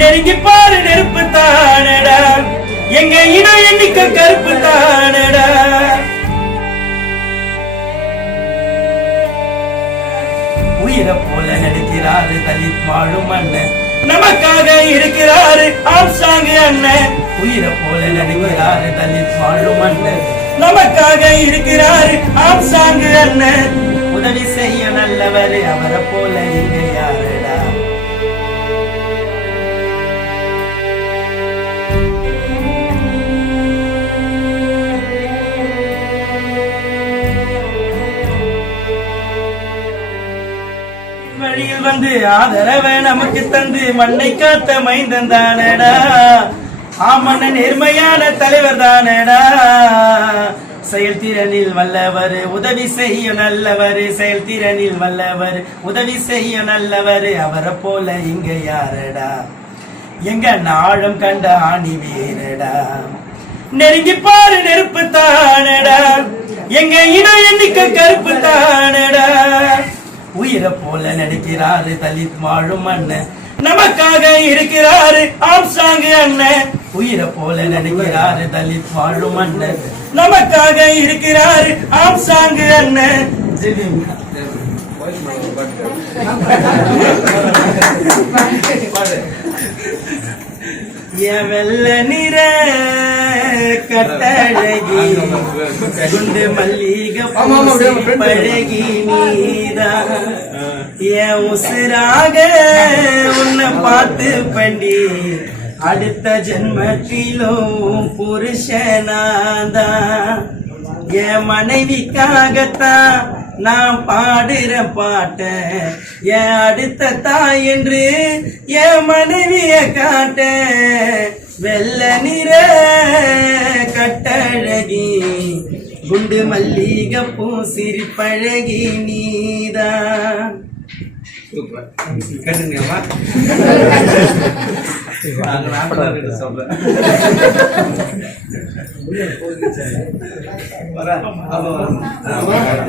நெருங்கி பாரு நெருப்பு தானடா, எங்க இனம் எண்ணிக்க கருப்பு தானடா. உயிரை போல நடிக்கிறாரு தலித் வாழும் அண்ணன், நமக்காக இருக்கிறாரு ஆம்சாங் அண்ணன். உயிரை போல நடிக்கிறாரு தலித் வாழும் அண்ணன், நமக்காக இருக்கிறாரு ஆம்சாங் அண்ணன். உதவி செய்ய நல்லவரு, அவரை போல இங்க யாருடா. வழியில் வந்து ஆதரவை நமக்கு தந்து மண்ணை காத்த மைந்தன் தானடா. ஆமண்ணன் நேர்மையான தலைவர் தானடா. செயல்திறனில் வல்லவர், உதவி செய்ய நல்லவர். செயல்திறனில் வல்லவர், உதவி செய்ய நல்லவர், அவரை போல இங்க யாரடா. எங்க நாளும் கண்ட ஆணி வீரடா. நெருங்கி பாரு நெருப்பு தானடா, எங்க இனம் எண்ணிக்க கருப்பு தானடா. உயிரை போல நடிக்கிறாரு தலித் வாழும் அண்ணன், நமக்காக இருக்கிறாரு ஆம்சாங் அண்ணன். உயிரை போல நடிக்கிறாரு தலித் வாழும் அண்ணன், நமக்காக இருக்கிறாரு ஆம்சாங் அண்ணன். வெள்ள நிற கட்டழகி குண்டு மல்லிகை பழகி நீதா. என் உசுராக உன்னை பார்த்து பண்டி, அடுத்த ஜென்மத்திலும் புருஷனாதா. என் மனைவிக்காகத்தான் நான் பாடுற பாட்ட, என் அடுத்த தாய் என்று என் மனைவிய காட்ட. வெள்ள நிற கட்டழகி குண்டு மல்லிகை பூ சிரிப்பழகி நீதா.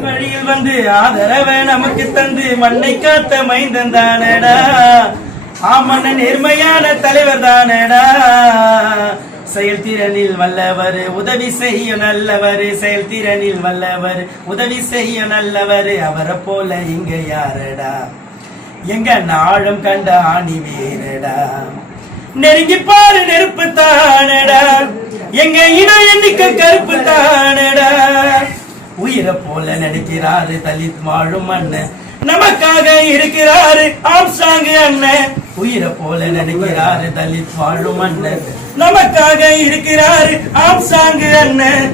வழியில் வந்து ஆதரவை நமக்கு தந்து மண்ணை காத்த மைந்தன் தானடா. ஆமண்ணன் நேர்மையான தலைவர் தானடா. செயல்திறனில் வல்லவர், உதவி செய்ய நல்லவர். செயல்திறனில் வல்லவர், உதவி செய்ய நல்லவர், அவரை போல இங்க யாரடா. எங்க நாளும் கண்ட ஆணி வீரடா. நெருங்கி பாரு நெருப்பு தானடா, எங்க இனம் எண்ணிக்க கருப்பு தானடா. உயிரை போல நடிக்கிறாரு தலித் வாழும் அண்ணன், நமக்காக இருக்கிறாரு ஆம்சாங் அண்ணன். உயிரை போல நடிக்கிறாரு தலித் வாழும் அண்ணன், நமக்காக இருக்கிறாரு ஆம்சாங் அண்ணன்.